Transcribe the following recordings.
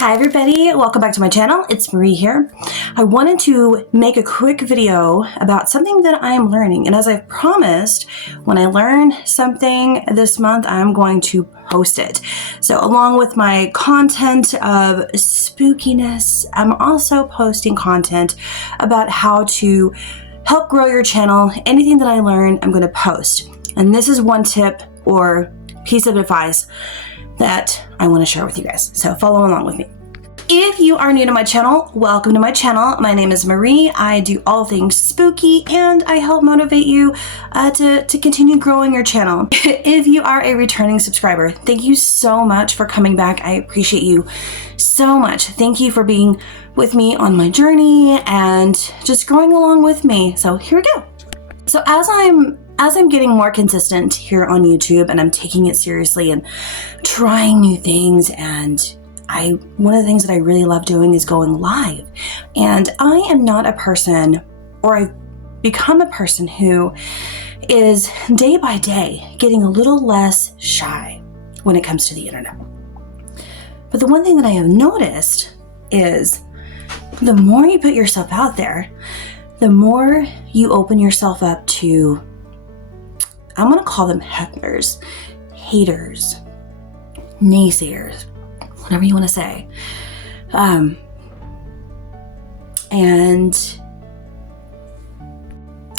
Hi everybody, welcome back to my channel. It's Marie here. I wanted to make a quick video about something that I am learning, and as I've promised, when I learn something this month, I'm going to post it. So along with my content of spookiness, I'm also posting content about how to help grow your channel. Anything that I learn, I'm going to post. And this is one tip or piece of advice that I want to share with you guys. So follow along with me. If you are new to my channel, welcome to my channel. My name is Marie. I do all things spooky and I help motivate you to continue growing your channel. If you are a returning subscriber, thank you so much for coming back. I appreciate you so much. Thank you for being with me on my journey and just growing along with me. So here we go. So as I'm getting more consistent here on YouTube and I'm taking it seriously and trying new things, and one of the things that I really love doing is going live. And I am not a person, or I've become a person who is day by day getting a little less shy when it comes to the internet. But the one thing that I have noticed is the more you put yourself out there, the more you open yourself up to, I'm going to call them hecklers, haters, naysayers, whatever you want to say. And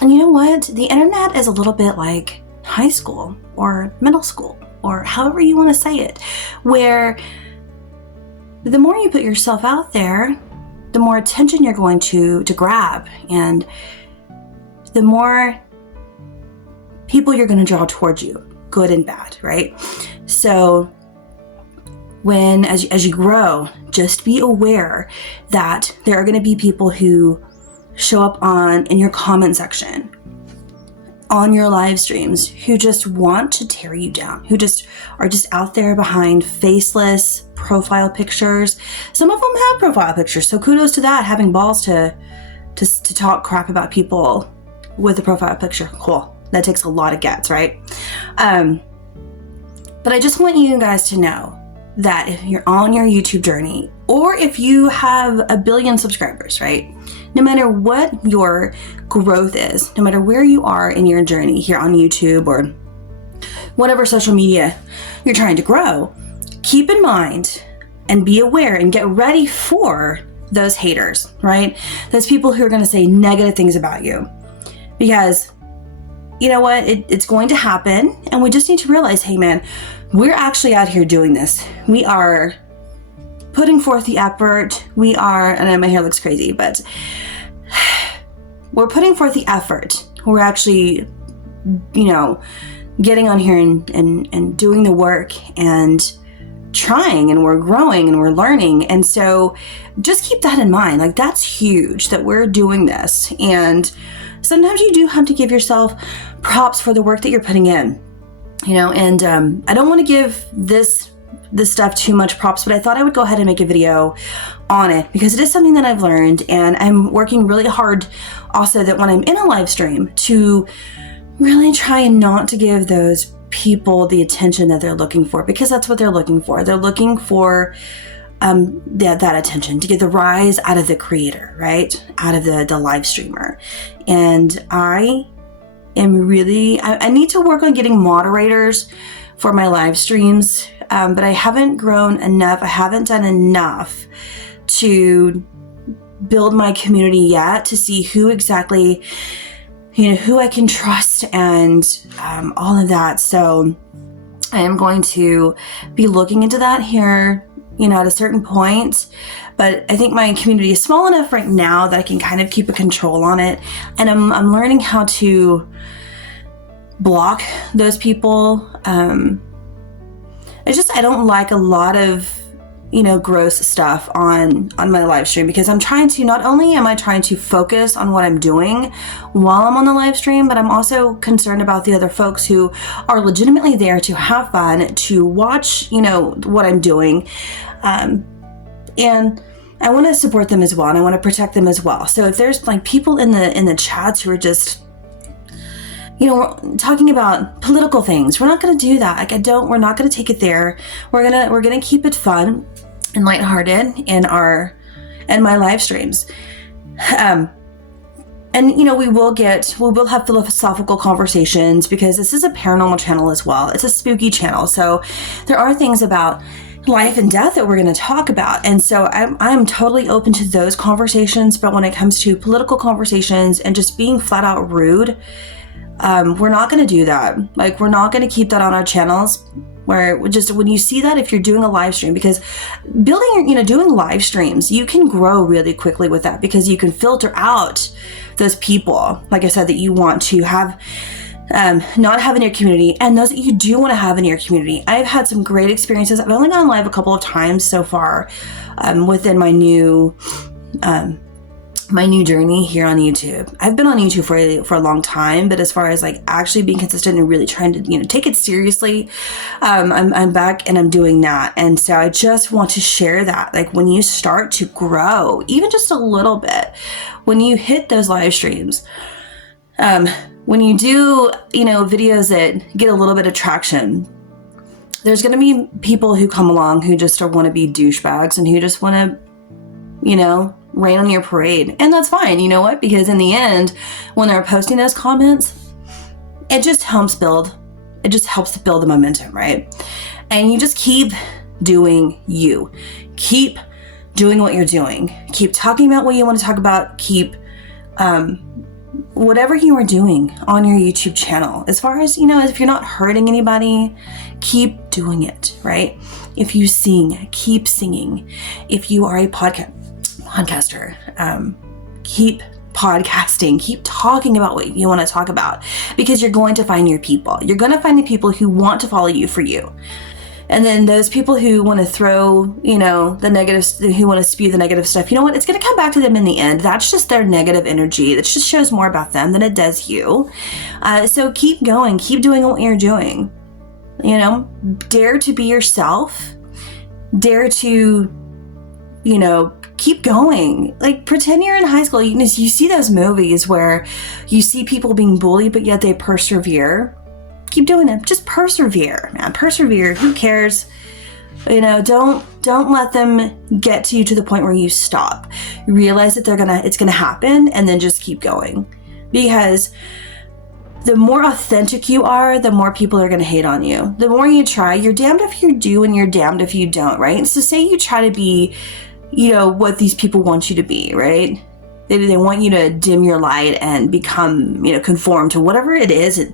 you know what? The internet is a little bit like high school or middle school, or however you want to say it, where the more you put yourself out there, the more attention you're going to grab, and the more people you're going to draw towards you, good and bad, right? So as you grow, just be aware that there are going to be people who show up in your comment section, on your live streams, who just want to tear you down, who are just out there behind faceless profile pictures. Some of them have profile pictures, so kudos to that, having balls to talk crap about people with a profile picture. Cool. That takes a lot of guts, right? But I just want you guys to know that if you're on your YouTube journey, or if you have 1 billion subscribers, right? No matter what your growth is, no matter where you are in your journey here on YouTube or whatever social media you're trying to grow, keep in mind and be aware and get ready for those haters, right? Those people who are going to say negative things about you. Because you know what? It's going to happen, and we just need to realize, hey man, we're actually out here doing this. We are putting forth the effort. We are, and my hair looks crazy, but we're putting forth the effort. We're actually, getting on here and doing the work and trying, and we're growing and we're learning. And so just keep that in mind. Like, that's huge that we're doing this. And sometimes you do have to give yourself props for the work that you're putting in, and I don't want to give this stuff too much props, but I thought I would go ahead and make a video on it because it is something that I've learned, and I'm working really hard also that when I'm in a live stream to really try and not to give those people the attention that they're looking for, because that's what they're looking for. They're looking for that attention, to get the rise out of the creator, right? Out of the live streamer. And I need to work on getting moderators for my live streams, but I haven't grown enough. I haven't done enough to build my community yet to see who exactly, who I can trust and all of that. So I am going to be looking into that here, at a certain point. But I think my community is small enough right now that I can kind of keep a control on it. And I'm learning how to block those people. I don't like a lot of, gross stuff on my live stream, because I'm trying to, not only am I trying to focus on what I'm doing while I'm on the live stream, but I'm also concerned about the other folks who are legitimately there to have fun, to watch, what I'm doing. And I want to support them as well, and I want to protect them as well. So if there's like people in the chats who are just, we're talking about political things, we're not going to do that. We're not going to take it there. We're going to keep it fun. and lighthearted in my live streams. And we will have philosophical conversations, because this is a paranormal channel as well. It's a spooky channel, so there are things about life and death that we're going to talk about. And so I'm totally open to those conversations. But when it comes to political conversations and just being flat out rude, we're not going to do that. Like, we're not going to keep that on our channels. Where just when you see that, if you're doing a live stream, because doing live streams, you can grow really quickly with that, because you can filter out those people, like I said, that you want to have, not have in your community, and those that you do want to have in your community. I've had some great experiences. I've only gone live a couple of times so far, within my new journey here on YouTube. I've been on YouTube for a long time, but as far as like actually being consistent and really trying to, take it seriously, I'm back and I'm doing that. And so I just want to share that, like, when you start to grow, even just a little bit, when you hit those live streams, when you do, videos that get a little bit of traction, there's going to be people who come along who just want to be douchebags and who just want to, rain on your parade. And that's fine. You know what? Because in the end, when they're posting those comments, it just helps build the momentum, right? And you just keep doing you. Keep doing what you're doing. Keep talking about what you want to talk about. Keep whatever you are doing on your YouTube channel. As far as, if you're not hurting anybody, keep doing it, right? If you sing, keep singing. If you are a podcaster, keep podcasting, keep talking about what you want to talk about, because you're going to find your people. You're going to find the people who want to follow you for you. And then those people who want to throw, the negatives, who want to spew the negative stuff, you know what? It's going to come back to them in the end. That's just their negative energy. That just shows more about them than it does you. So keep going, keep doing what you're doing. Dare to be yourself. Dare to, keep going. Like, pretend you're in high school. You see those movies where you see people being bullied, but yet they persevere. Keep doing it. Just persevere, man. Persevere. Who cares? Don't let them get to you to the point where you stop. Realize that it's gonna happen, and then just keep going. Because the more authentic you are, the more people are gonna hate on you. The more you try, you're damned if you do and you're damned if you don't, right? So say you try to be, what these people want you to be, right? They want you to dim your light and become, conform to whatever it is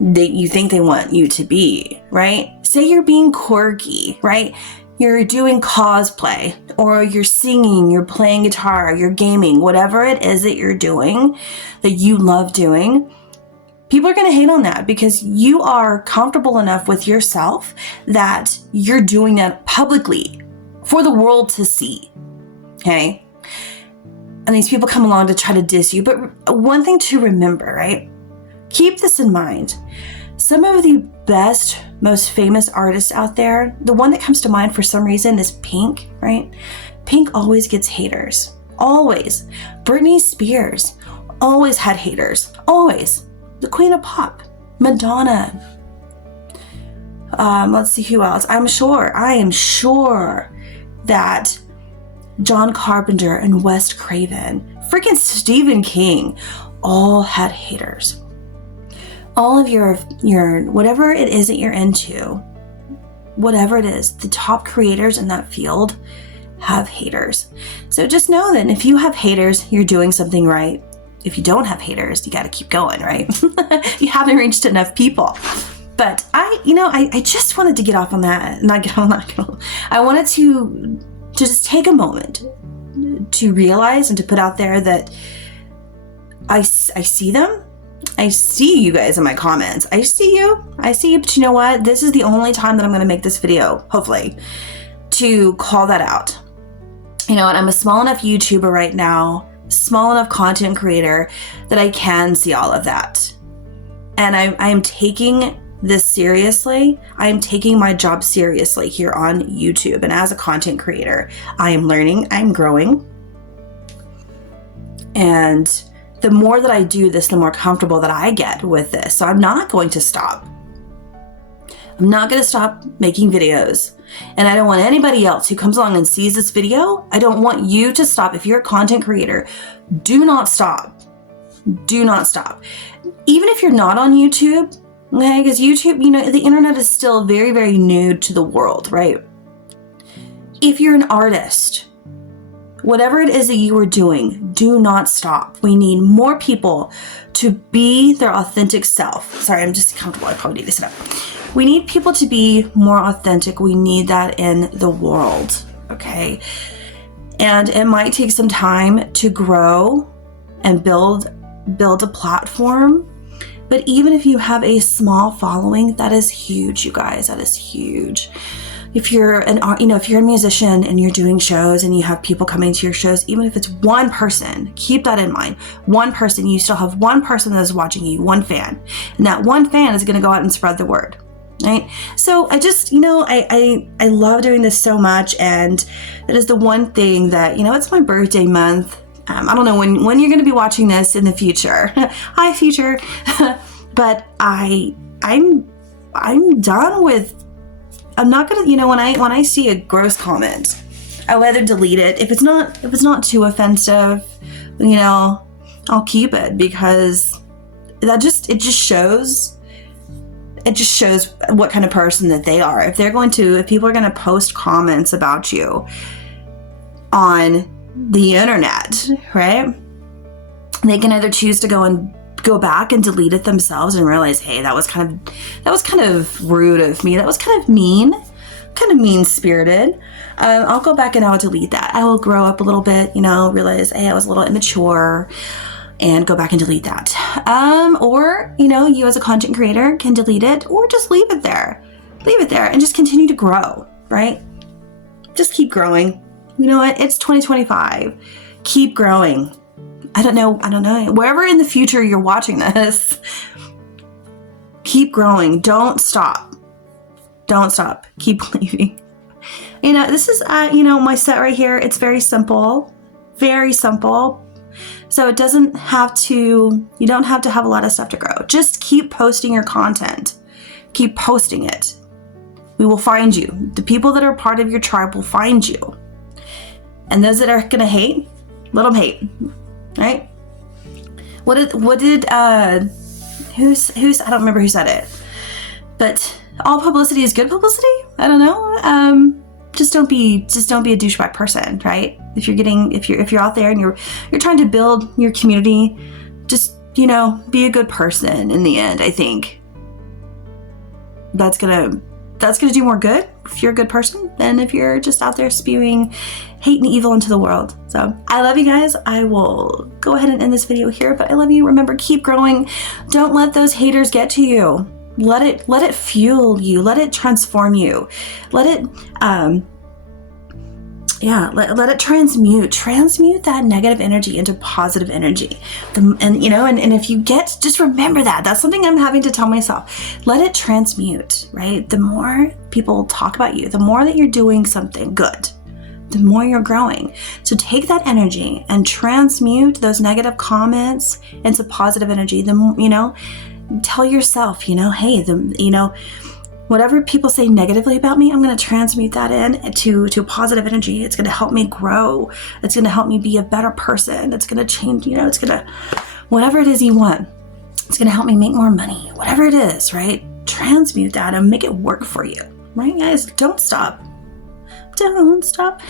that you think they want you to be, right? Say you're being quirky, right? You're doing cosplay, or you're singing, you're playing guitar, you're gaming, whatever it is that you're doing that you love doing. People are going to hate on that, because you are comfortable enough with yourself that you're doing that publicly for the world to see, okay? And these people come along to try to diss you. But one thing to remember, right? Keep this in mind. Some of the best, most famous artists out there, the one that comes to mind for some reason is Pink, right? Pink always gets haters. Always. Britney Spears always had haters. Always. The Queen of Pop. Madonna. Let's see who else. I am sure that John Carpenter and Wes Craven, freaking Stephen King, all had haters. All of your whatever it is that you're into, whatever it is, the top creators in that field have haters. So just know that if you have haters, you're doing something right. If you don't have haters, you got to keep going, right? You haven't reached enough people. But I just wanted to get off on that. I wanted to just take a moment to realize and to put out there that I see them. I see you guys in my comments. I see you, but you know what? This is the only time that I'm going to make this video, hopefully, to call that out. And I'm a small enough YouTuber right now, small enough content creator, that I can see all of that. And I am taking this seriously. I am taking my job seriously here on YouTube. And as a content creator, I am learning, I'm growing. And the more that I do this, the more comfortable that I get with this. So I'm not going to stop. I'm not going to stop making videos. And I don't want anybody else who comes along and sees this video, I don't want you to stop. If you're a content creator, do not stop. Do not stop. Even if you're not on YouTube, okay, because YouTube, you know, the internet is still very, very new to the world, right? If you're an artist, whatever it is that you are doing, do not stop. We need more people to be their authentic self. Sorry, I'm just comfortable. I probably need to sit up. We need people to be more authentic. We need that in the world, okay? And it might take some time to grow and build a platform. But even if you have a small following, that is huge, you guys. That is huge. If you're if you're a musician and you're doing shows and you have people coming to your shows, even if it's one person, keep that in mind. One person, you still have one person that is watching you, one fan. And that one fan is going to go out and spread the word, right? So I just, I love doing this so much. And that is the one thing that, it's my birthday month. I don't know when you're going to be watching this in the future. Hi, future. But I'm done with. I'm not gonna. When I see a gross comment, I'll either delete it. If it's not too offensive, I'll keep it, because it just shows what kind of person that they are. If people are going to post comments about you on the internet, right? They can either choose to go back and delete it themselves and realize, hey, that was kind of rude of me. That was kind of mean-spirited. I'll go back and I'll delete that. I will grow up a little bit, realize, hey, I was a little immature, and go back and delete that. Or, you as a content creator can delete it, or just leave it there. Leave it there and just continue to grow, right? Just keep growing. You know what? It's 2025. Keep growing. I don't know. Wherever in the future you're watching this, keep growing. Don't stop. Don't stop. Keep believing. This is, my set right here. It's very simple. Very simple. So you don't have to have a lot of stuff to grow. Just keep posting your content. Keep posting it. We will find you. The people that are part of your tribe will find you. And those that are going to hate, let them hate. Right? I don't remember who said it, but all publicity is good publicity. I don't know. Just don't be a douchebag person, right? If you're out there and you're trying to build your community, just, be a good person in the end. I think that's going to do more good if you're a good person than if you're just out there spewing hate and evil into the world. So I love you guys. I will go ahead and end this video here, but I love you. Remember, keep growing. Don't let those haters get to you. Let it fuel you. Let it transform you. Let it, let it transmute that negative energy into positive energy. And if you just remember that's something I'm having to tell myself. Let it transmute, right? The more people talk about you, the more that you're doing something good, the more you're growing. So take that energy and transmute those negative comments into positive energy. Tell yourself, hey, whatever people say negatively about me, I'm going to transmute that into positive energy. It's going to help me grow. It's going to help me be a better person. It's going to change, it's going to, whatever it is you want, it's going to help me make more money. Whatever it is, right? Transmute that and make it work for you. Right, guys? Don't stop. Don't stop.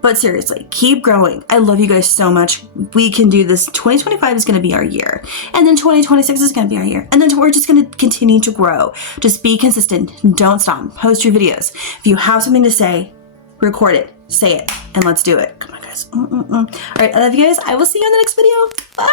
But seriously, keep growing. I love you guys so much. We can do this. 2025 is going to be our year. And then 2026 is going to be our year. And then we're just going to continue to grow. Just be consistent. Don't stop. Post your videos. If you have something to say, record it. Say it. And let's do it. Come on, guys. All right. I love you guys. I will see you in the next video. Bye.